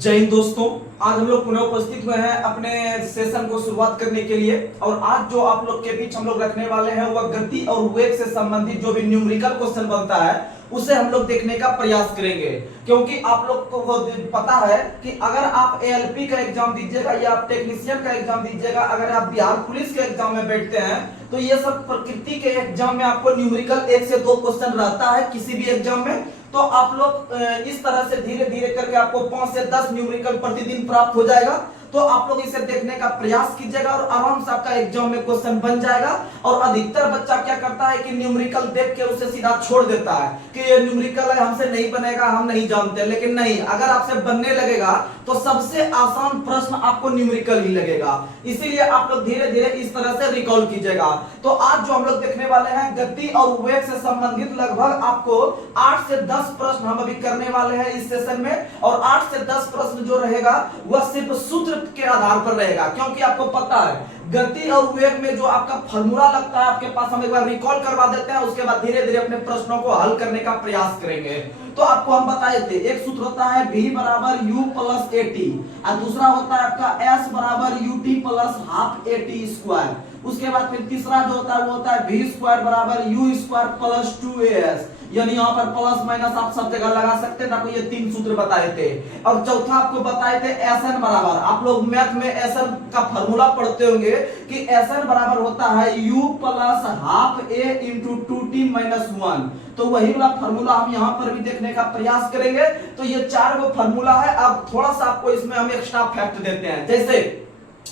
जय हिंद दोस्तों। आज हम लोग पुनः उपस्थित हुए हैं अपने सेशन को शुरुआत करने के लिए। और आज जो आप लोग के बीच हम लोग रखने वाले हैं वह गति और वेग से संबंधित जो भी न्यूमेरिकल क्वेश्चन बनता है उसे हम लोग देखने का प्रयास करेंगे। क्योंकि आप लोग को पता है कि अगर आप एएलपी का एग्जाम दीजिएगा या आप टेक्नीशियन का एग्जाम दीजिएगा, अगर आप बिहार पुलिस के एग्जाम में बैठते हैं तो ये सब प्रकृति के एग्जाम में आपको न्यूमेरिकल 1 से 2 क्वेश्चन रहता है किसी भी एग्जाम में। तो आप लोग इस तरह से धीरे धीरे करके आपको 5 से 10 न्यूमेरिकल प्रतिदिन प्राप्त हो जाएगा। तो आप लोग इसे देखने का प्रयास कीजिएगा और आराम से आपका एग्जाम में क्वेश्चन बन जाएगा। और अधिकतर बच्चा क्या करता है कि न्यूमेरिकल देख के उसे सीधा छोड़ देता है कि ये न्यूमेरिकल है, हमसे नहीं बनेगा, हम नहीं जानते। लेकिन नहीं, अगर आपसे बनने लगेगा तो सबसे आसान प्रश्न आपको न्यूमेरिकल ही लगेगा। इसीलिए आप लोग धीरे धीरे इस तरह से रिकॉल कीजिएगा। तो आज जो हम लोग देखने वाले हैं गति और वेग से संबंधित लगभग आपको 8 से 10 प्रश्न हम अभी करने वाले हैं इस सेशन में। और 8 से 10 प्रश्न जो रहेगा वह सिर्फ सूत्र के आधार पर रहेगा, क्योंकि आपको पता है गति और वेग में जो आपका फॉर्मूला लगता है आपके पास, हम एक बार रिकॉल करवा देते हैं, उसके बाद धीरे धीरे अपने प्रश्नों को हल करने का प्रयास करेंगे। तो आपको हम बता देते हैं, एक सूत्र होता है v बराबर u प्लस at और दूसरा होता है आपका s बराबर ut plus half at square. उसके बाद फिर तीसरा जो होता है वो होता है v स्क्वायर बराबर u स्क्वायर प्लस 2as। यानी यहाँ पर प्लस माइनस आप सब जगह लगा सकते हैं। आपको ये 3 सूत्र बताए थे। और चौथा आपको बताए थे Sn बराबर, आप लोग मैथ में Sn का फॉर्मूला पढ़ते होंगे कि Sn बराबर होता है u plus half a into 2t minus 1। तो वही वाला फॉर्मूला हम यहाँ पर भी देखने का प्रयास करेंगे। तो ये 4 गो फॉर्मूला है। अब थोड़ा सा आपको इसमें हम एक्स्ट्रा फैक्ट देते हैं। जैसे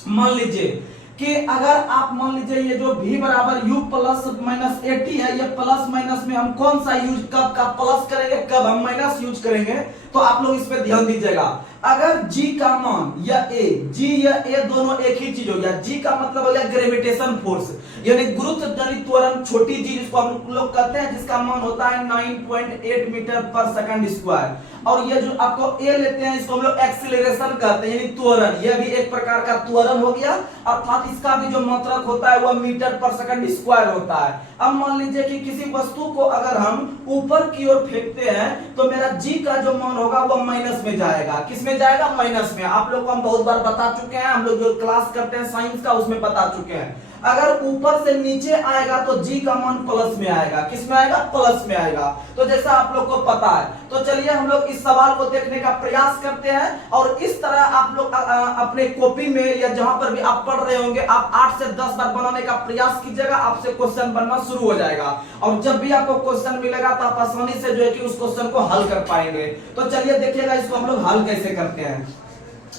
मान लीजिए कि अगर आप मान लीजिए ये जो v बराबर u प्लस माइनस 80 है, ये प्लस माइनस में हम कौन सा यूज, कब का प्लस करेंगे, कब हम माइनस यूज करेंगे, तो आप लोग इस पे ध्यान दीजिएगा। अगर g का मान या a दोनों एक ही चीज हो गया। g का मतलब हो गया ग्रेविटेशन फोर्स, यानी गुरुत्वाकर्षण त्वरण, छोटी चीज इसको हम लोग कहते हैं, जिसका मान होता है 9.8 मीटर पर सेकंड स्क्वायर। और ये जो आपको a लेते हैं इसको हम लोग एक्सीलरेशन कहते हैं, यानी त्वरण। यह भी एक प्रकार का त्वरण हो गया, अर्थात इसका भी जो मात्रक होता है वह मीटर पर सेकंड स्क्वायर होता है। अब मान लीजिए कि किसी वस्तु को अगर हम ऊपर की ओर फेंकते हैं तो मेरा g का जो मान होगा वह माइनस में जाएगा। किस में जाएगा? माइनस में। आप लोग को हम बहुत बार बता चुके हैं, हम लोग जो क्लास करते हैं साइंस का उसमें बता चुके हैं। अगर ऊपर से नीचे आएगा तो g का मान प्लस में आएगा। किस में आएगा? प्लस में आएगा। तो जैसा आप लोग को पता है, तो चलिए हम लोग इस सवाल को देखने का प्रयास करते हैं। और इस तरह आप लोग अपने कॉपी में या जहां पर भी आप पढ़ रहे होंगे, आप 8 से 10 बार बनाने का प्रयास कीजिएगा, आपसे क्वेश्चन बनना शुरू हो जाएगा। और जब भी आपको क्वेश्चन मिलेगा तो आप आसानी से जो है कि उस क्वेश्चन को हल कर पाएंगे। तो चलिए देखिएगा इसको हम लोग हल कैसे करते हैं।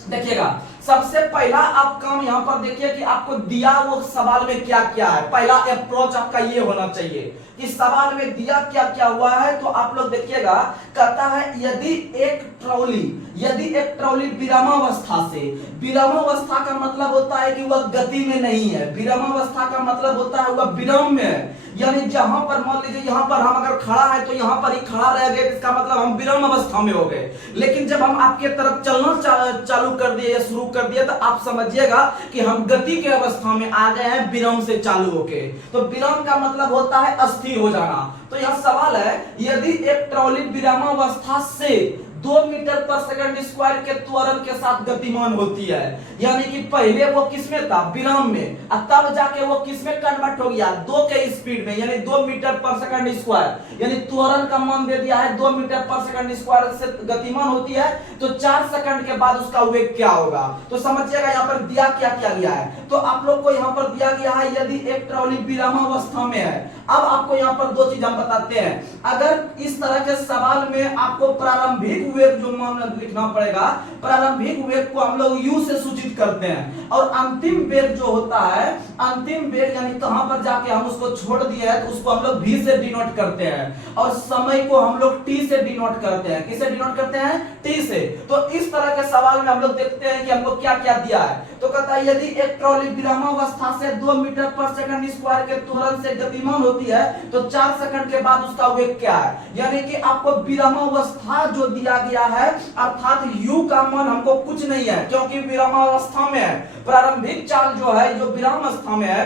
देखिएगा, सबसे पहला आप काम यहाँ पर देखिए कि आपको दिया वो सवाल में क्या क्या है। पहला अप्रोच आपका ये होना चाहिए कि सवाल में दिया क्या क्या हुआ है। तो आप लोग देखिएगा, कहता है यदि एक ट्रॉली विरामावस्था से, विरामावस्था का मतलब होता है कि वह गति में नहीं है, विरामावस्था का मतलब होता है वह विराम में है। यानी जहां पर मान लीजिए यहाँ पर हम अगर खड़ा है तो यहाँ पर ही खड़ा रह गए, इसका मतलब हम विराम अवस्था में हो गए। लेकिन जब हम आपके तरफ चलना चालू कर दिए या शुरू कर दिए तो आप समझिएगा कि हम गति के अवस्था में आ गए हैं विराम से चालू होके। तो विराम का मतलब होता है अस्थिर हो जाना। तो यह सवाल है, यदि एक ट्रॉली विरामावस्था से 2 मीटर पर सेकंड स्क्वायर के त्वरण के साथ गतिमान होती है, यानी कि पहले वो किसमें था? विराम में, और तब जाके वो किसमें कन्वर्ट हो गया? 2 के स्पीड में, यानी 2 मीटर पर सेकंड स्क्वायर, यानी त्वरण का मान दे दिया है 2 मीटर पर सेकंड स्क्वायर से गतिमान होती है। तो 4 सेकंड के बाद उसका वेग क्या होगा? तो समझिएगा यहाँ पर दिया क्या क्या गया है। तो आप लोग को यहाँ पर दिया गया है यदि एक ट्रॉली विरामावस्था में है। अब आपको यहाँ पर 2 चीज हम बताते हैं। अगर इस तरह के सवाल में आपको प्रारंभिक वेग जो मान लिखना पड़ेगा, प्रारंभिक वेग को हम लोग u से सूचित करते हैं। और अंतिम वेग जो होता है, अंतिम वेग यानी कहां पर जाके हम उसको छोड़ दिए हैं तो उसको हम लोग v से डिनोट करते हैं। और समय को हम लोग t से डिनोट करते हैं। किससे डिनोट करते हैं? t से। तो इस तरह के सवाल में हम लोग देखते हैं कि हमको क्या क्या दिया है। तो कहता है यदि एक ट्रॉली विरामावस्था से 2 मीटर पर सेकंड स्क्वायर के त्वरण से गतिमान होती है तो 4 सेकंड के बाद उसका वेग क्या है। यानी कि आपको विरामावस्था जो दिया गया है, अर्थात u का मान हमको कुछ नहीं है, क्योंकि विरामावस्था में है। प्रारंभिक चाल जो है, जो विराम अवस्था में है,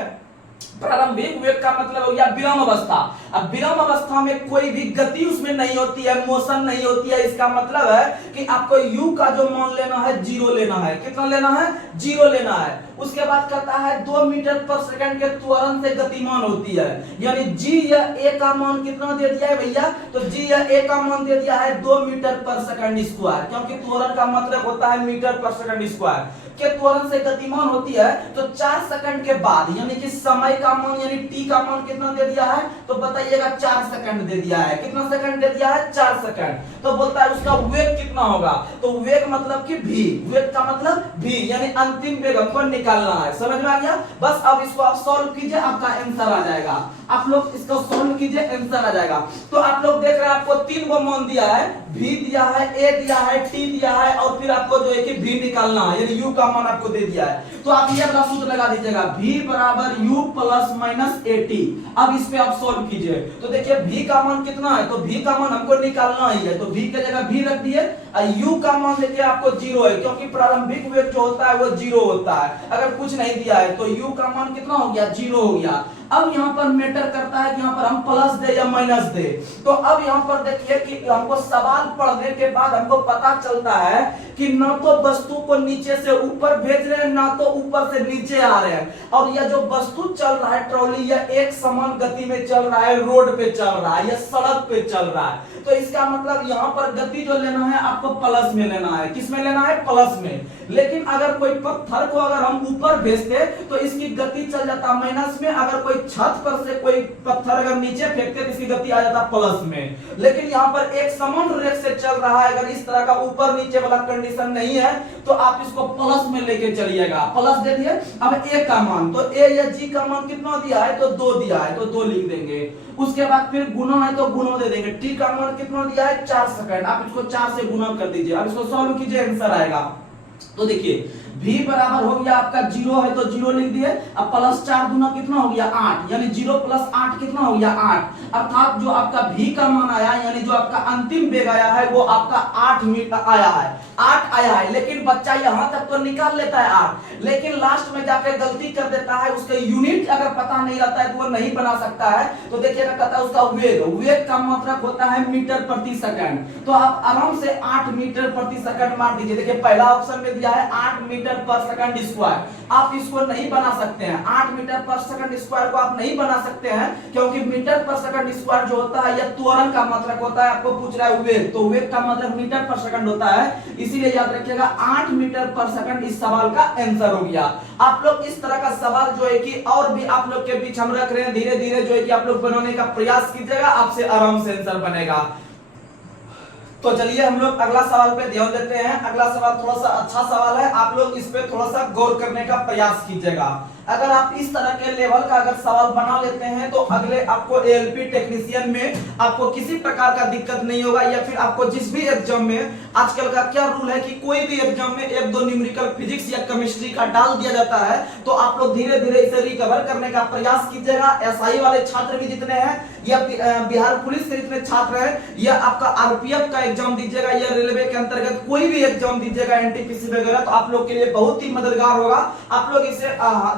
प्रारंभिक वेग का मतलब हो गया विराम अवस्था। अब विराम अवस्था में कोई भी गति उसमें नहीं होती है, मोशन नहीं होती है। इसका मतलब है कि आपको u का जो मान लेना है 0 लेना है। कितना लेना है? 0 लेना है। उसके बाद कहता है 2 मीटर पर सेकंड के त्वरण से गतिमान होती है। यानी g या a का मान कितना दे दिया है भैया? तो g या a का मान दे दिया है 2 मीटर पर सेकंड स्क्वायर, क्योंकि त्वरण का मतलब होता है मीटर पर सेकंड स्क्वायर के त्वरण से गतिमान होती है। तो 4 सेकंड के बाद यानी कि समय का मान यानी t का मान कितना दे दिया है? तो बताइएगा 4 सेकंड दे दिया है। कितना सेकंड दे दिया है? 4 सेकंड। तो बोलता है उसका वेग कितना होगा? तो वेग मतलब कि v, वेग का मतलब v यानी अंतिम वेग हमको निकालना है। समझ में आ गया? बस अब इसको आप सॉल्व कीजिए, आपका आंसर आ जाएगा। आप लोग इसको सॉल्व कीजिए, आंसर आ जाएगा। तो आप लोग देख रहे हैं आपको 3 गो मान दिया है, v दिया है, a दिया है, t दिया है और फिर आपको जो है कि v निकालना है यानी u का मान आपको दे दिया है। तो आप ये अपना सूत्र लगा दीजिएगा, v बराबर u प्लस माइनस at। अब इस पे आप सॉल्व कीजिए। तो देखिए v का मान कितना है? तो v का मान हमको निकालना ही है, तो v के जगह v रख दिए। u का मान देखिए आपको 0 है, क्योंकि प्रारंभिक वेग जो होता है वो 0 होता है। अगर कुछ नहीं दिया है तो u का मान कितना हो गया? 0 हो गया। अब यहाँ पर मैटर करता है कि यहाँ पर हम प्लस दे या माइनस दे। तो अब यहाँ पर देखिए कि हमको सवाल पढ़ने के बाद हमको पता चलता है कि ना तो वस्तु को नीचे से ऊपर भेज रहे हैं, ना तो ऊपर से नीचे आ रहे हैं। और यह जो वस्तु चल रहा है ट्रॉली, यह एक समान गति में चल रहा है, रोड पे चल रहा है या सड़क पे चल रहा है। तो इसका मतलब यहाँ पर गति जो लेना है आपको प्लस में लेना है। किस में लेना है? प्लस में। लेकिन अगर कोई पत्थर को अगर हम ऊपर भेजते तो इसकी गति चल जाता माइनस में। अगर कोई छत पर से कोई पत्थर अगर नीचे फेंकते तो इसकी गति आ जाता प्लस में। लेकिन यहाँ पर एक समान रेट से चल रहा है, अगर इस तरह का ऊपर नीचे वाला कंडीशन नहीं है तो आप इसको प्लस में लेके चलिएगा। प्लस दे दिए। अब a का मान, तो a या g का मान कितना दिया है? तो 2 दिया है, तो 2 लिख देंगे। उसके बाद फिर गुना है तो गुना दे देंगे। t का मान कितना दिया है? 4 सेकंड। आप इसको 4 से गुना कर दीजिए। अब इसको सॉल्व कीजिए, आंसर आएगा। तो देखिए v बराबर हो गया आपका 0 है तो 0 लिख दिए। अब प्लस 4 गुना कितना हो गया? 8, यानी 0 प्लस 8 कितना हो गया? 8। अर्थात जो आपका v का मान आया यानी जो आपका अंतिम वेग आया है वो आपका 8 मीटर आया है, 8 आया है। लेकिन बच्चा यहां तक तो निकाल लेता है 8, लेकिन लास्ट में जाकर गलती कर देता है। उसका यूनिट अगर पता नहीं रहता है तो वो नहीं बना सकता है। तो देखिएगा कहता है उसका वेग, वेग का मतलब होता है मीटर प्रति सेकंड। तो आप आराम से 8 मीटर प्रति सेकंड मार दीजिए। देखिए पहला ऑप्शन में दिया है 8 मीटर पर सेकंड स्क्वायर। आप इसको नहीं बना सकते हैं, 8 मीटर पर सेकंड स्क्वायर को आप नहीं बना सकते हैं, क्योंकि मीटर पर सेकंड स्क्वायर जो होता है यह त्वरण का मतलब होता है। आपको पूछ रहा है वेग, तो वेग का मतलब मीटर पर सेकंड होता है। इसीलिए याद रखिएगा 8 मीटर पर सेकंड इस सवाल का आंसर हो गया। आप लोग इस तरह का सवाल जो है कि और भी आप लोग के बीच हम रख रहे हैं, धीरे धीरे जो है कि आप लोग बनाने का प्रयास कीजिएगा, आपसे आराम से आंसर बनेगा। तो चलिए हम लोग अगला सवाल पे ध्यान देते हैं। अगला सवाल थोड़ा सा अच्छा सवाल है, आप लोग इस पे थोड़ा सा गौर करने का प्रयास कीजिएगा। अगर आप इस तरह के लेवल का अगर सवाल बना लेते हैं तो अगले आपको एएलपी टेक्नीशियन में आपको किसी प्रकार का दिक्कत नहीं होगा, या फिर आपको जिस भी एग्जाम में, आजकल का क्या रूल है कि कोई भी एग्जाम में 1-2 न्यूमेरिकल फिजिक्स या केमिस्ट्री का डाल दिया जाता है, तो आप लोग धीरे धीरे इसे रिकवर करने का प्रयास कीजिएगा। एसआई वाले छात्र भी जितने हैं या बिहार पुलिस के जितने छात्र हैं, या आपका आरपीएफ का एग्जाम दीजिएगा या रेलवे के अंतर्गत कोई भी एग्जाम दीजिएगा, एनटीपीसी वगैरह, तो आप लोग के लिए बहुत ही मददगार होगा। आप लोग इसे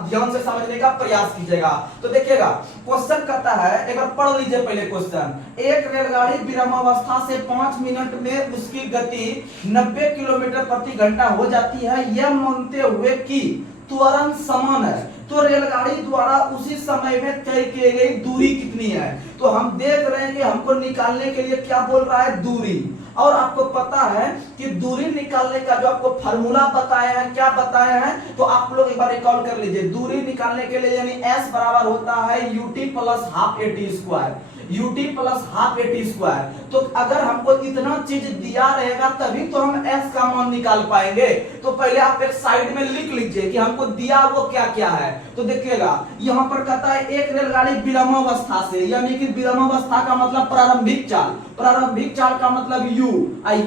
ध्यान से समझने का प्रयास कीजिएगा। तो देखिएगा क्वेश्चन कहता है, एक बार पढ़ लीजिए पहले क्वेश्चन। एक रेलगाड़ी विरामावस्था से 5 मिनट में उसकी गति 90 किलोमीटर प्रति घंटा हो जाती है, यह मानते हुए कि त्वरण समान है, तो रेलगाड़ी द्वारा उसी समय में तय की गई दूरी कितनी है। तो हम देख रहे हैं कि हमको निकालने के लिए क्या बोल रहा है? दूरी। और आपको पता है कि दूरी निकालने का जो आपको फार्मूला बताया है, क्या बताया है, तो आप लोग एक बार रिकॉल कर लीजिए। दूरी निकालने के लिए यानी s बराबर होता है ut plus half at square, ut plus half at square. तो अगर हमको इतना चीज दिया रहेगा तभी तो हम s का मान निकाल पाएंगे। तो पहले आप एक साइड में लिख लीजिए कि हमको दिया वो क्या क्या है। तो देखिएगा यहाँ पर कहता है एक रेलगाड़ी विरामावस्था से, यानी कि विरामावस्था का मतलब प्रारंभिक चाल, प्रारंभिक चाल का मतलब u,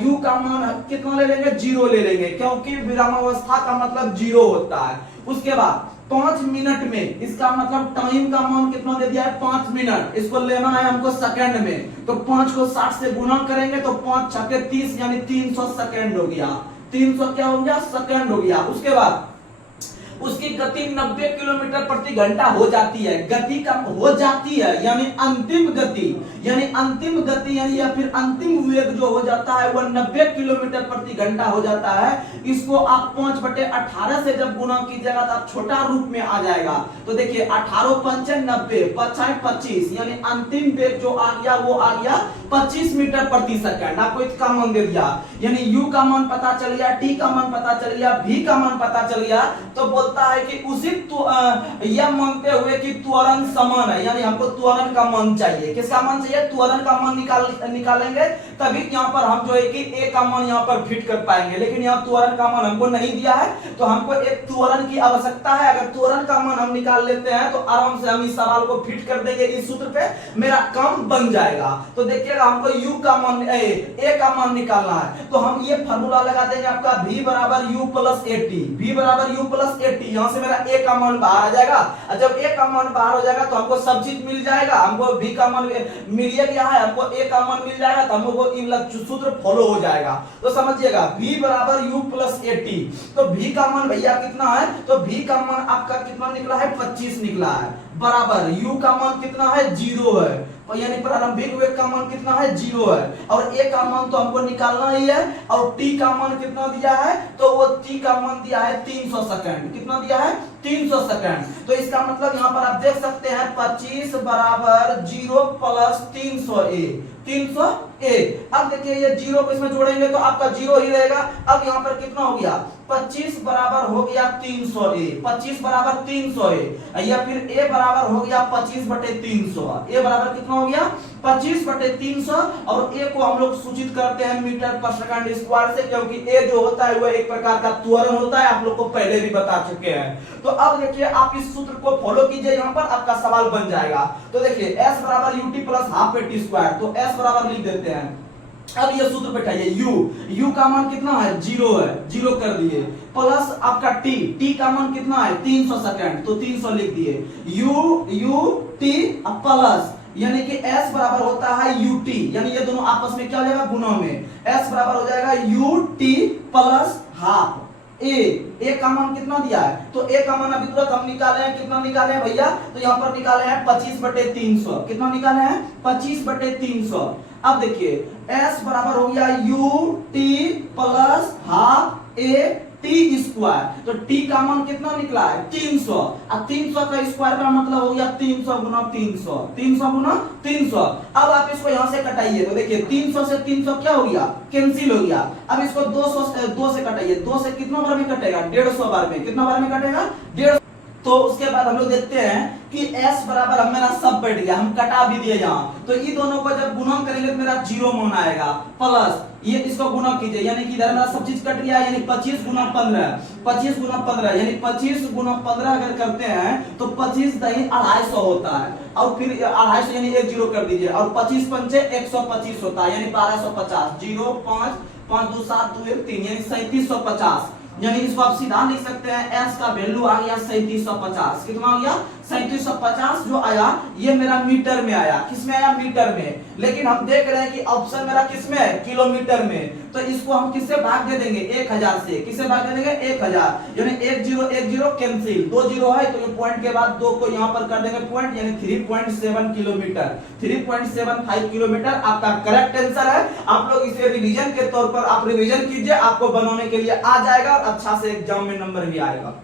u का मान कितना ले लेंगे? 0 ले लेंगे, क्योंकि विरामावस्था का मतलब 0 होता है। उसके बाद 5 मिनट में, इसका मतलब टाइम का मान कितना दे दिया है? 5 मिनट। इसको लेना है हमको सेकंड में, तो 5 को 60 से गुना करेंगे तो 5 छक्के 30 यानी 300 सेकंड हो गया। 300 क्या हो गया? सेकंड हो गया। उसके बाद उसकी गति 90 किलोमीटर प्रति घंटा हो जाती है। गति कम हो जाती है यानी अंतिम गति, यानी या फिर अंतिम वेग जो हो जाता है वह 90 किलोमीटर प्रति घंटा हो जाता है। इसको आप 5/18 से जब गुना कीजिएगा तो आप छोटा रूप में आ जाएगा। तो देखिए 18 पंचे 90, 25 यानी अंतिम वेग जो आ गया वो आ गया 25 मीटर प्रति सेकंड। आपको इसका मान दे दिया, यानी u का मान पता चल गया, t का मान पता चल गया, v का मान पता चल गया। तो बोलता है कि उसी यह मानते हुए कि त्वरण समान है, यानी हमको त्वरण का मान चाहिए। किसका मान चाहिए? त्वरण का मान निकालेंगे तभी यहाँ पर हम जो है कि a का मान यहाँ पर फिट कर पाएंगे। लेकिन यहाँ त्वरण का मान हमको नहीं दिया है, तो हमको एक त्वरण की आवश्यकता है। अगर त्वरण का मान हम निकाल लेते हैं तो आराम से हम इस सवाल को फिट कर देंगे इस सूत्र पे, मेरा काम बन जाएगा। तो देखिएगा हमको u का मान a का मान निकालना है, तो हम ये फार्मूला लगा देंगे आपका v बराबर u प्लस at, v बराबर u प्लस at। यहाँ से मेरा a का मान बाहर आ जाएगा, और जब a का मान बाहर हो जाएगा तो हमको सब चीज मिल जाएगा। हमको v का मान मिल गया है, हमको a का मान मिल जाएगा, तो हमको सूत्र फॉलो हो जाएगा। तो समझिएगा v बराबर u प्लस at। तो v का मान भैया कितना है? तो v का मान आपका कितना निकला है? 25 निकला है। बराबर u का मान कितना है? 0 है, यानी प्रारंभिक वेग का मान कितना है? 0 है। और a का मान तो हमको निकालना ही है, और t का मान कितना दिया है? तो वो t का मान दिया है 300 सेकंड। कितना दिया है? 300 सेकंड। तो इसका मतलब यहाँ पर आप देख सकते हैं 25 बराबर 0 प्लस 300a, 300a। अब देखिए ये 0 को इसमें जोड़ेंगे तो आपका 0 ही रहेगा। अब यहाँ पर कितना हो गया? 25 बराबर हो गया 300a, 25 बराबर 300a, या फिर a बराबर हो गया 25/300। a बराबर कितना हो गया? 25/300। और a को हम लोग सूचित करते हैं मीटर पर सेकंड स्क्वायर से, क्योंकि a जो होता है वह एक प्रकार का त्वरण होता है, आप लोग को पहले भी बता चुके हैं। तो अब देखिए आप इस सूत्र को फॉलो कीजिए, यहाँ पर आपका सवाल बन जाएगा। तो देखिए s बराबर ut plus half at square, तो s बराबर लिख देते हैं। अब ये सूत्र बैठाइए, u का मान कितना है? 0 है, 0 कर दिए, प्लस आपका t का मान कितना है? 300 सेकंड, तो 300 लिख दिए। u t प्लस यानी कि s बराबर होता है ut, यानी ये दोनों आपस में क्या हो जाएगा? गुणा में। s बराबर हो जाएगा ut प्लस हाफ a का मान कितना दिया है? तो a का मान अभी तुरंत हम निकाले हैं। कितना निकाले हैं भैया? तो यहाँ पर निकाले हैं 25/300। कितना निकाले हैं? 25/300। अब देखिए s बराबर हो गया ut plus half a t square, तो t का मान कितना निकला है? 300। अब 300 का स्क्वायर का मतलब हो गया 300 गुना 300, 300 गुना 300। अब आप इसको यहाँ से कटाइए, तो देखिए 300 से 300 क्या हो गया? कैंसिल हो गया। अब इसको 2 से कटाइए, 2 से कितना बार में कटेगा? 150 बार में। कितना बार में कटेगा? 150। तो उसके बाद हम लोग देखते हैं कि s बराबर अब मेरा सब बैठ गया, हम कटा भी दिए यहाँ। तो ये दोनों को जब गुणा करेंगे तो मेरा 0 मान आएगा, प्लस ये इसको गुणा कीजिए, यानी कि इधर मेरा सब चीज कट गया, यानी 25 गुना 15, 25 गुना 15, यानी 25 गुना 15 अगर करते हैं तो 25 दही 250 होता है, और फिर 250 यानी 1 0 कर दीजिए, और 25 पंचे 125 होता है, यानी 1250, 0 5 5 2 7 2 1 3, यानी 3750। यानी इसको आप सीधा लिख सकते हैं, s का वैल्यू आ गया 3750। कितना आ गया? 3750 जो आया ये मेरा मीटर में आया। किसमें आया? मीटर में। लेकिन हम देख रहे हैं कि ऑप्शन मेरा किसमें है? किलोमीटर में। तो इसको हम किससे भाग दे देंगे? 1000 से। किससे भाग दे देंगे? 1000, यानी 1 0 कैंसिल, 2 0 है तो ये पॉइंट के बाद 2 को यहाँ पर कर देंगे पॉइंट, यानी 3.7 किलोमीटर, 3.75 किलोमीटर आपका करेक्ट आंसर है। आप लोग इसे रिवीजन के तौर पर आप रिवीजन कीजिए, आपको बनाने के लिए आ जाएगा और अच्छा से एग्जाम में नंबर भी आएगा।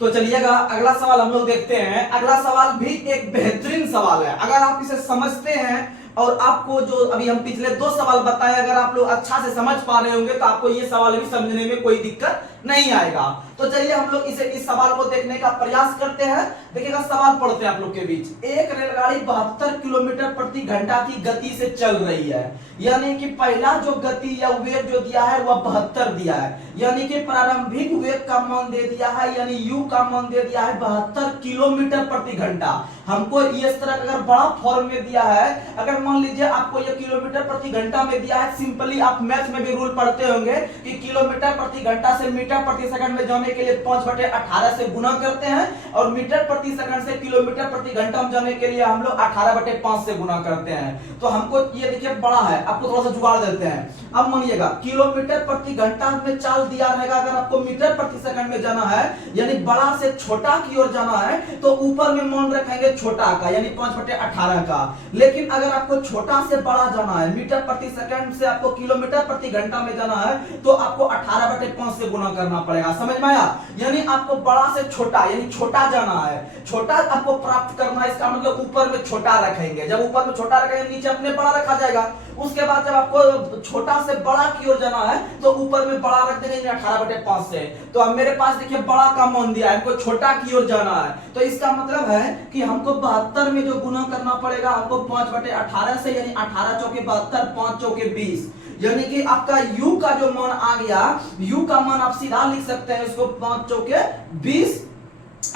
तो चलिएगा अगला सवाल हम लोग देखते हैं। अगला सवाल भी एक बेहतरीन सवाल है। अगर आप इसे समझते हैं और आपको जो अभी हम पिछले 2 सवाल बताए अगर आप लोग अच्छा से समझ पा रहे होंगे तो आपको ये सवाल भी समझने में कोई दिक्कत नहीं आएगा। तो चलिए हम लोग इस सवाल को देखने का प्रयास करते हैं। देखिएगा सवाल पढ़ते हैं आप लोग के बीच। एक रेलगाड़ी 72 किलोमीटर प्रति घंटा की गति से चल रही है, यानी कि पहला जो गति या वेग जो दिया है वह 72 दिया है, यानी कि प्रारंभिक वेग का मान दे दिया है, यानी u का मान दे दिया है 72 किलोमीटर प्रति घंटा। हमको इस तरह अगर बड़ा फॉर्म में दिया है, अगर मान लीजिए आपको ये किलोमीटर प्रति घंटा में दिया है, सिंपली आप मैथ में भी रूल पढ़ते होंगे कि किलोमीटर प्रति घंटा से मीटर प्रति सेकंड में जाने जाने के लिए 5/18 से गुना करते हैं और मीटर प्रति सेकंड से किलोमीटर प्रति घंटा में जाने के लिए हम लोग 18/5 से गुना करते हैं। तो हमको ये देखिए बड़ा है, आपको थोड़ा सा जुगाड़ देते हैं। अब मानिएगा किलोमीटर प्रति घंटा में चाल दिया रहेगा, अगर आपको मीटर प्रति सेकंड में जाना है यानी बड़ा से छोटा की ओर जाना है तो ऊपर में मान रखेंगे छोटा का यानी 5/18 का। लेकिन अगर आपको छोटा से बड़ा जाना है, मीटर प्रति सेकंड से आपको किलोमीटर प्रति घंटा में जाना है तो आपको 18/5 से गुना करना पड़ेगा। समझ में आया? यानी आपको बड़ा से छोटा यानी छोटा जाना है, छोटा आपको प्राप्त करना है, इसका मतलब ऊपर में छोटा रखेंगे। जब ऊपर में छोटा रखेंगे नीचे अपने बड़ा रखा जाएगा। उसके बाद जब आपको छोटा से बड़ा की ओर जाना है तो ऊपर में बड़ा रख देंगे 18/5 से। तो अब मेरे पास देखिए बड़ा का मान दिया है, हमको छोटा की ओर जाना है तो इसका मतलब है कि हमको 72 में जो गुना करना पड़ेगा हमको 5/18 से यानी 18 चौके 72, 5 चौके 20 यानी कि आपका u का जो मान आ गया, u का मान आप सीधा लिख सकते हैं इसको 5 चौके 20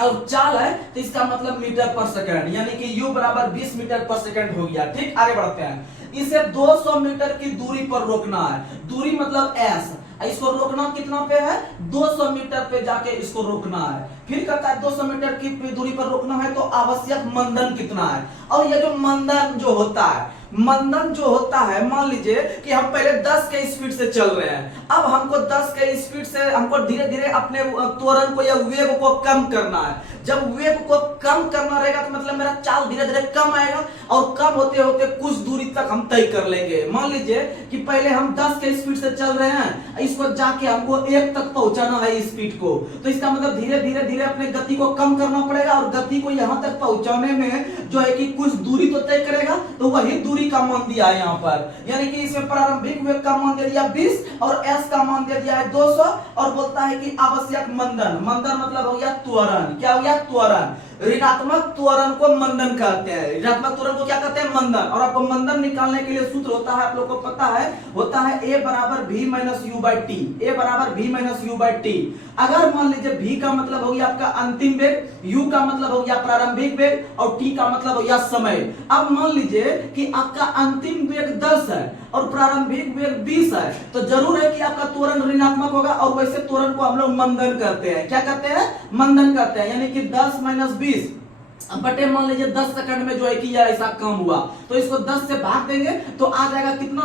और चाल है तो इसका मतलब मीटर पर सेकंड यानी कि u बराबर 20 मीटर पर सेकंड हो गया। ठीक, आगे बढ़ते हैं। इसे 200 मीटर की दूरी पर रोकना है, दूरी मतलब s, इसको रोकना कितना पे है 200 मीटर पे जाके इसको रोकना है। फिर कहता है 200 मीटर की दूरी पर रोकना है तो आवश्यक मंदन कितना है। और ये जो मंदन जो होता है, मंदन जो होता है, मान लीजिए कि हम पहले 10 के स्पीड से चल रहे हैं, अब हमको 10 के स्पीड से हमको धीरे धीरे अपने त्वरण को या वेग को कम करना है। जब वेग को कम करना रहेगा तो मतलब मेरा चाल धीरे धीरे कम आएगा और कम होते होते कुछ दूरी तक हम तय कर लेंगे। मान लीजिए कि पहले हम 10 के स्पीड से चल रहे हैं, इसको जाके हमको 1 तक पहुंचाना है स्पीड को, तो इसका मतलब धीरे धीरे धीरे अपने गति को कम करना पड़ेगा और गति को यहां तक पहुंचाने में जो है कि कुछ दूरी तो तय करेगा, तो वही दूरी का मान दिया है यहाँ पर। यानी कि इसमें प्रारंभिक वेग का मान दे दिया 20 और s का मान दे दिया है 200 और बोलता है कि आवश्यक मंदन, मंदन मतलब हो गया त्वरण। क्या हो गया? त्वरण। ऋणात्मक त्वरण को मंदन कहते हैं, ऋणात्मक त्वरण को क्या कहते हैं? मंदन। और आपको मंदन निकालने के लिए सूत्र होता है, आप लोग को पता है, होता है a बराबर v minus u by T, a बराबर v minus u by T. अगर मान लीजिए v का मतलब हो गया आपका अंतिम वेग, u का मतलब हो गया प्रारंभिक वेग और t का मतलब हो गया समय। अब मान लीजिए कि आपका अंतिम वेग 10 है और प्रारंभिक वेग 20 है तो जरूर है कि आपका त्वरण ऋणात्मक होगा और वैसे त्वरण को हम लोग मंदन करते हैं। क्या करते हैं? मंदन करते हैं। यानी कि 10 माइनस 20 बटे मान लीजिए 10 सेकंड में जो है कि यह ऐसा कम हुआ तो इसको 10 से भाग देंगे तो आ जाएगा कितना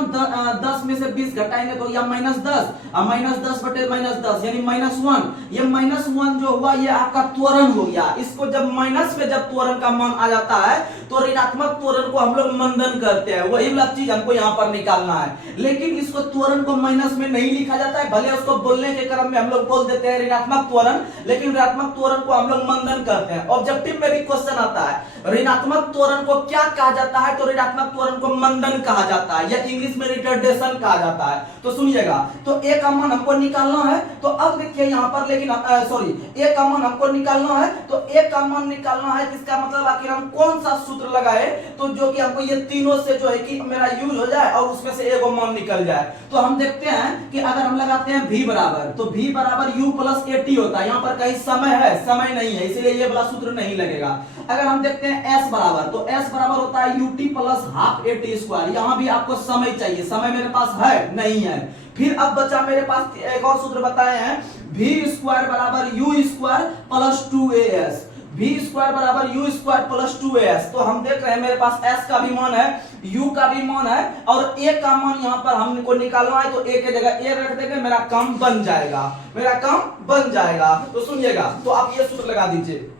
10 में से 20 घटाएंगे तो यह -10 और -10 बटे -10 यानी -1। ये -1 जो हुआ ये आपका त्वरण हो गया। इसको जब माइनस पे जब त्वरण का मान आ जाता है तो ऋणात्मक त्वरण को हम लोग मंदन करते हैं, वही वाला चीज हमको यहाँ पर निकालना है। लेकिन इसको त्वरण को माइनस में नहीं लिखा जाता है, भले उसको बोलने के क्रम में हम लोग बोल देते हैं ऋणात्मक त्वरण, लेकिन ऋणात्मक त्वरण को हम लोग मंदन करते हैं। ऑब्जेक्टिव में भी क्वेश्चन आता है ऋणात्मक त्वरण को क्या कहा जाता है, तो ऋणात्मक त्वरण को मंदन कहा जाता है या इंग्लिश में रिटार्डेशन कहा जाता है। तो सुनिएगा, तो ए का मान हमको निकालना है तो अब देखिए यहाँ पर, लेकिन सॉरी ए का मान हमको निकालना है तो ए का मान निकालना है, जिसका मतलब आखिर हम कौन सा सूत्र लगाए तो जो कि हमको ये तीनों से जो है कि मेरा यूज हो जाए और उसमें से एक मान निकल जाए। तो हम देखते हैं कि अगर हम लगाते हैं v बराबर, तो v बराबर u प्लस at होता है। यहाँ पर कहीं समय है, समय नहीं है, इसीलिए ये वाला सूत्र नहीं लगेगा। अगर हम देखते हैं s बराबर, तो s बराबर होता है ut plus half at square. यहाँ भी आपको समय चाहिए, समय मेरे पास है नहीं है। फिर अब बचा मेरे पास एक और सूत्र बताए हैं, v स्क्वायर बराबर u square plus 2as, v square बराबर u स्क्वायर प्लस 2as। तो हम देख रहे हैं मेरे पास s का भी मान है, u का भी मान है और a का मान यहाँ पर हमको निकालना है तो a के जगह a रख देंगे, मेरा काम बन जाएगा, मेरा काम बन जाएगा। तो सुनिएगा, तो आप ये सूत्र लगा दीजिए,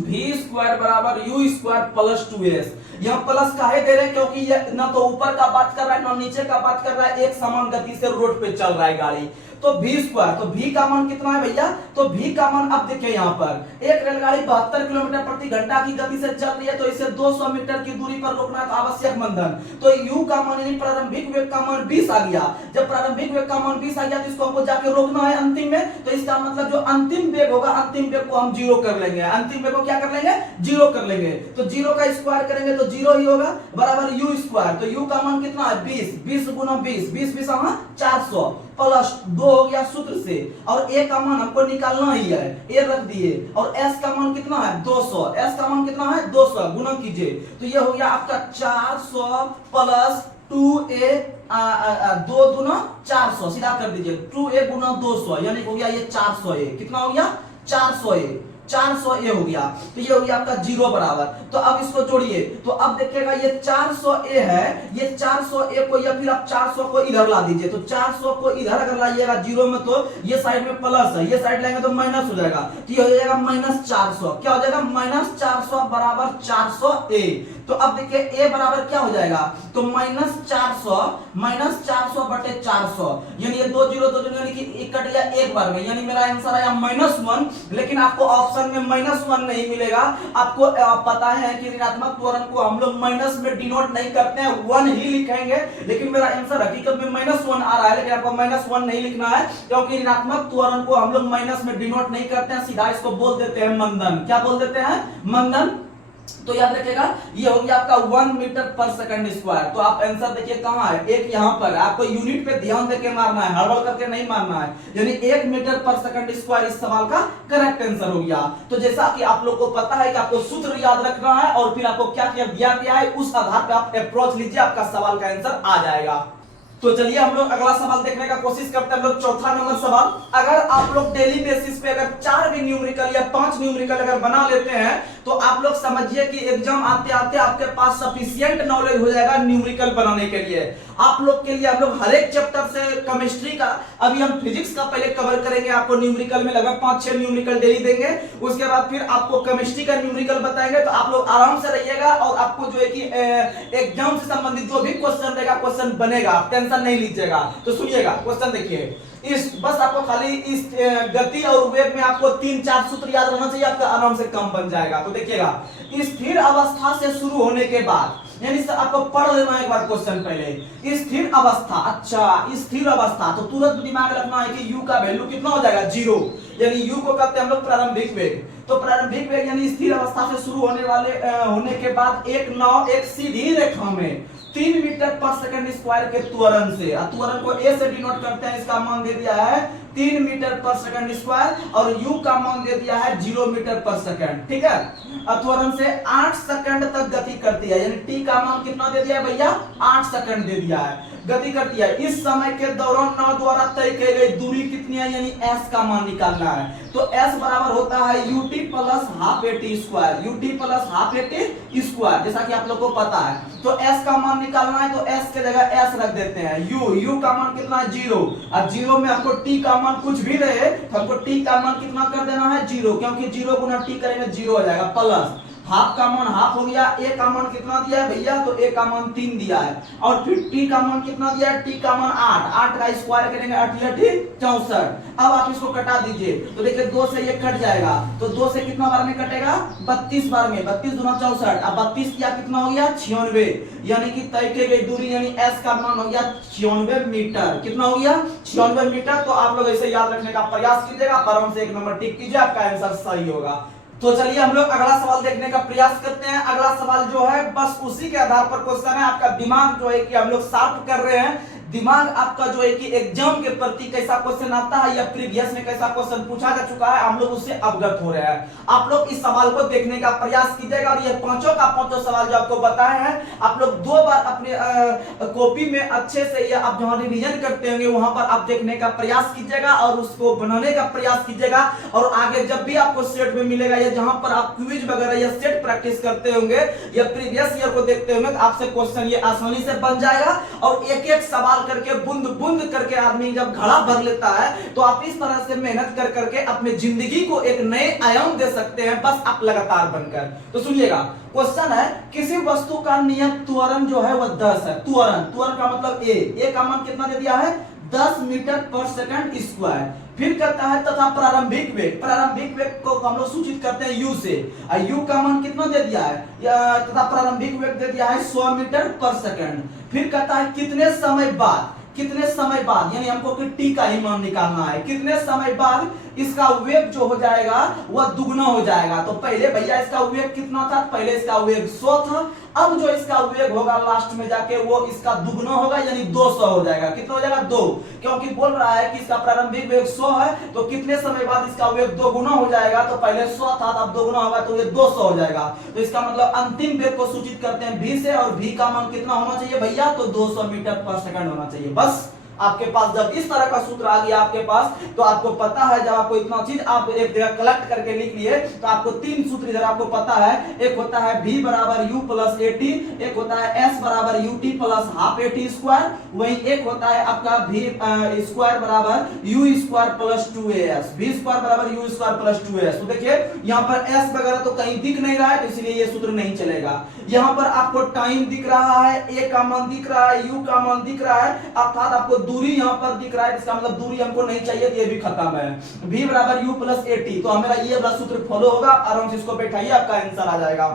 v स्क्वायर बराबर u स्क्वायर प्लस 2s। यहाँ प्लस काहे दे रहे हैं, क्योंकि ये ना तो ऊपर का बात कर रहा है ना नीचे का बात कर रहा है, एक समान गति से रोड पे चल रहा है गाड़ी। तो v स्क्वायर, तो v का मान कितना है भैया, तो v का मान अब देखिए यहाँ पर एक रेलगाड़ी 72 किलोमीटर प्रति घंटा की गति से चल रही है तो इसे 200 मीटर की दूरी पर रोकना है तो आवश्यक मंदन। तो u का मान यानी प्रारंभिक वेग का मान 20 आ गया। जब प्रारंभिक वेग का मान 20 आ गया तो इसको हमको जाके रोकना है अंतिम में, तो इसका मतलब जो अंतिम वेग होगा, अंतिम वेग को हम जीरो कर लेंगे, अंतिम वेग को क्या कर लेंगे, जीरो कर लेंगे। तो जीरो का स्क्वायर करेंगे तो जीरो ही होगा, बराबर u स्क्वायर। तो u का मान कितना है 20, 20 गुना 20, 20 20 400 प्लस 2 हो गया सूत्र से, और a का मान हमको निकालना ही है, a रख दिए, और s का मान कितना है 200, s का मान कितना है 200 गुना कीजिए तो ये हो गया आपका 400 प्लस 2a 2 दूना 400, सीधा कर दीजिए 2a गुना 200 यानी हो गया ये 400a, कितना हो गया 400a, 400a हो गया। तो ये हो गया आपका 0 बराबर। तो अब इसको जोड़िए, तो अब देखिएगा ये 400a है, ये 400a को या फिर आप 400 को इधर ला दीजिए, तो 400 को इधर अगर लाइएगा 0 में तो ये साइड में प्लस है, ये साइड लाएंगे तो माइनस हो जाएगा, तो ये हो जाएगा -400। क्या हो जाएगा -400 बराबर 400a। तो अब देखिए a बराबर क्या हो जाएगा, तो -400 बटे 400 यानी ये 2 0 2 0 यानी कि कट गया एक बार में, यानी मेरा आंसर आया -1। लेकिन आपको ऑप्शन में -1 नहीं मिलेगा। आपको पता है कि ऋणात्मक त्वरण को हम लोग माइनस में डिनोट नहीं करते हैं, 1 ही लिखेंगे। लेकिन मेरा आंसर हकीकत में -1 आ रहा है, लेकिन आपको -1 नहीं लिखना है क्योंकि ऋणात्मक त्वरण को हम लोग माइनस में डिनोट नहीं करते हैं, सीधा इसको बोल देते हैं मंदन। क्या बोल देते हैं, मंदन। तो याद रखिएगा ये हो गया आपका 1 मीटर पर सेकंड स्क्वायर। तो आप आंसर देखिए कहां है, एक यहां पर। आपको यूनिट पे ध्यान देके मारना है, हड़बड़ करके नहीं मारना है। यानी 1 मीटर पर सेकंड स्क्वायर इस सवाल का करेक्ट आंसर हो गया। तो जैसा कि आप लोग को पता है कि आपको सूत्र याद रखना है और फिर आपको क्या क्या दिया गया है उस आधार पे आप अप्रोच लीजिए, आपका सवाल का आंसर आ जाएगा। तो चलिए हम लोग अगला सवाल देखने का कोशिश करते हैं। हम लोग चौथा नंबर सवाल, अगर आप लोग डेली बेसिस पे अगर 4 भी न्यूमेरिकल या 5 न्यूमेरिकल अगर बना लेते हैं तो आप लोग समझिए कि एग्जाम आते आते आपके पास सफिशिएंट नॉलेज हो जाएगा न्यूमेरिकल बनाने के लिए। आप लोग के लिए हम लोग हर एक चैप्टर से केमिस्ट्री का, अभी हम फिजिक्स का पहले कवर करेंगे, आपको न्यूमेरिकल में लगभग 5-6 न्यूमेरिकल डेली देंगे। उसके बाद फिर आपको केमिस्ट्री का न्यूमेरिकल बताएंगे। तो आप लोग आराम से रहिएगा और आपको जो है कि एग्जाम से संबंधित जो भी क्वेश्चन देगा क्वेश्चन बनेगा, टेंशन नहीं लीजिएगा। तो सुनिएगा क्वेश्चन देखिए, इस बस आपको खाली इस गति और वेग में आपको 3-4 सूत्र याद रहना चाहिए, आपका आराम से कम बन जाएगा। तो देखिएगा, स्थिर अवस्था से शुरू होने के बाद, यानी आपको पढ़ लेना एक बार क्वेश्चन पहले। स्थिर अवस्था, अच्छा स्थिर अवस्था, तो तुरंत दिमाग रखना है कि u का वैल्यू कितना हो जाएगा 0, यानी u को कहते हैं हम लोग प्रारंभिक वेग। तो प्रारंभिक वेग यानी स्थिर अवस्था से शुरू होने के बाद एक सीधी रेखा में 3 मीटर पर सेकंड स्क्वायर के त्वरण से, त्वरण को a से डिनोट करते हैं, इसका मान दे दिया है 3 मीटर पर सेकंड स्क्वायर और u का मान दे दिया है 0 मीटर पर सेकंड। ठीक है, त्वरण से 8 सेकंड तक गति करती है, यानी t का मान कितना दे दिया है भैया, 8 सेकंड दे दिया है, गति करती है। इस समय के दौरान नाव द्वारा तय की गई दूरी कितनी है, यानी s का मान निकालना है। तो s बराबर होता है ut plus half at square, ut plus half at square, जैसा कि आप लोग को पता है। तो s का मान निकालना है तो s के जगह s रख देते हैं। u का मान कितना है 0, और 0 में आपको t का मान कुछ भी रहे तो हमको t का मान कितना कर देना है 0, क्योंकि 0 गुना t करेंगे 0 हो जाएगा, प्लस हाफ का मान हाफ हो गया। a का मान कितना दिया है भैया, तो a का मान 3 दिया है, और फिर t का मान कितना दिया है, t का मान 8 का स्क्वायर करेंगे 8 64। अब आप इसको कटा दीजिए, तो देखिए 2 से ये कट जाएगा, तो 2 से कितना बार में कटेगा, 32 बार में, 32 दूना 64। अब 32 किया कितना हो गया 96, यानी कि तय की गई दूरी यानी s का मान हो गया 96 मीटर। कितना हो गया 96 मीटर। तो आप लोग ऐसे याद रखने का प्रयास कीजिएगा, आराम से 1 नंबर टिक कीजिए, आपका आंसर सही होगा। तो चलिए हम लोग अगला सवाल देखने का प्रयास करते हैं। अगला सवाल जो है बस उसी के आधार पर क्वेश्चन है, आपका दिमाग जो है कि हम लोग शार्प कर रहे हैं, दिमाग आपका जो है कि एग्जाम के प्रति कैसा क्वेश्चन आता है या प्रीवियस में कैसा क्वेश्चन पूछा जा चुका है, हम लोग उससे अवगत हो रहे हैं। आप लोग इस सवाल को देखने का प्रयास कीजिएगा, और ये पांचों का पांचों सवाल जो आपको बताए हैं आप लोग 2 बार अपने कॉपी में अच्छे से, या आप जहां रिवीजन करते होंगे वहां पर आप देखने का प्रयास कीजिएगा और उसको बनाने का प्रयास कीजिएगा। और आगे जब भी आपको सेट में मिलेगा या जहां पर आप क्विज वगैरह या सेट प्रैक्टिस करते होंगे या प्रीवियस ईयर को देखते होंगे, तो आपसे क्वेश्चन ये आसानी से बन जाएगा। और एक एक सवाल करके बूंद बूंद करके आदमी जब घड़ा भर लेता है तो आप इस तरह से मेहनत कर करके अपने जिंदगी को एक नए आयाम दे सकते हैं, बस आप लगातार बनकर। तो सुनिएगा क्वेश्चन है, किसी वस्तु का नियत त्वरण जो है वह 10 है। त्वरण का मतलब a का मान कितना दे दिया है 10 मीटर पर सेकंड स्क्वायर। फिर कहता है तथा प्रारंभिक वेग को हम लोग सूचित करते हैं u से, u का मान कितना दे दिया है, तथा प्रारंभिक वेग दे दिया है 100 मीटर पर सेकंड। फिर कहता है कितने समय बाद, यानी हमको कि t का ही मान निकालना है, कितने समय बाद इसका वेग जो हो जाएगा वह दुगना हो जाएगा। तो पहले भैया इसका वेग कितना था, पहले इसका वेग 100 था, अब जो इसका वेग होगा लास्ट में जाके वो इसका दुगना होगा यानी 200 हो जाएगा। कितना हो जाएगा 2, क्योंकि बोल रहा है कि इसका प्रारंभिक वेग 100 है, तो कितने समय बाद इसका वेग 2 गुना हो जाएगा, तो पहले 100 था अब 2 गुना होगा तो ये 200 हो जाएगा। तो इसका मतलब अंतिम वेग को सूचित करते हैं v से, और v का मान कितना होना चाहिए भैया, तो 200 मीटर पर सेकंड होना चाहिए। बस आपके पास जब इस तरह का सूत्र आ गया आपके पास, तो आपको पता है, जब आपको इतना चीज आप एक जगह कलेक्ट करके लिख लिए, तो आपको 3 सूत्र इधर आपको पता है। एक होता है v बराबर u प्लस at, एक होता है s बराबर ut plus half at square, वहीं एक होता है आपका v स्क्वायर बराबर u square plus 2as, v square बराबर u स्क्वायर प्लस 2as। तो देखिए यहाँ पर s वगैरह तो कहीं दिख नहीं रहा है, तो इसलिए ये सूत्र नहीं चलेगा। यहाँ पर आपको टाइम दिख रहा है, a का मान दिख रहा है, u का मान दिख रहा है, अर्थात आपको दूरी यहाँ पर दिख रहा है, इसका मतलब दूरी हमको नहीं चाहिए, तो ये भी खत्म है। v बराबर u प्लस at, तो हमारा ये वाला सूत्र फॉलो होगा, आराम से इसको बैठाइए, आपका आंसर आ जाएगा।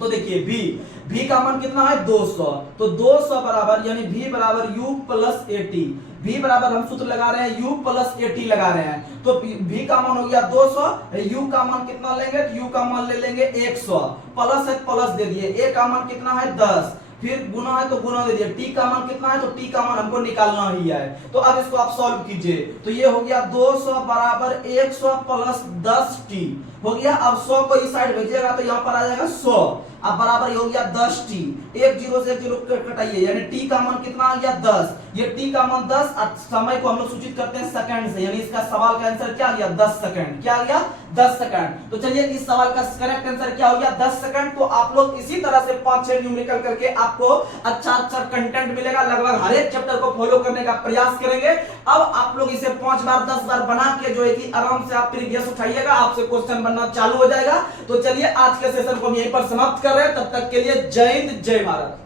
तो देखिए v का मान कितना है 200, तो 200 बराबर यानी v बराबर u प्लस at, v बराबर हम सूत्र लगा रहे हैं u प्लस at लगा रहे हैं, तो v का मान हो गया 200, u का मान कितना लेंगे, तो u का मान ले लेंगे 100, प्लस है प्लस दे दिए, a का मान कितना है 10, फिर गुना है तो गुना दे दिया, t का मान कितना है, तो t का मान हमको निकालना ही है। तो अब इसको आप सॉल्व कीजिए, तो ये हो गया 200 बराबर 100 प्लस 10t हो गया। अब 100 को इस साइड भेजिएगा तो यहाँ पर आ जाएगा 100, अब बराबर हो गया 10t, एक जीरो से एक जीरो कटाइए, यानी t का मान कितना आ गया 10, ये t का मान 10, समय को हम लोग सूचित करते हैं सेकंड से, यानी इसका सवाल का आंसर क्या आ गया 10 सेकंड, क्या आ गया 10 सेकंड। तो चलिए इस सवाल का करेक्ट आंसर क्या हो गया 10 सेकंड। तो आप लोग इसी तरह से 5-6 न्यूमेरिकल करके आपको अच्छा अच्छा कंटेंट मिलेगा, लगभग हर एक चैप्टर को फॉलो करने का प्रयास करेंगे। अब आप लोग इसे 5 बार 10 बार बना के जो है कि आराम से आप प्रीवियस उठाइएगा, आपसे क्वेश्चन बनना चालू हो जाएगा। तो चलिए आज के सेशन को हम यहीं पर समाप्त कर रहे हैं, तब तक के लिए जय हिंद जय भारत।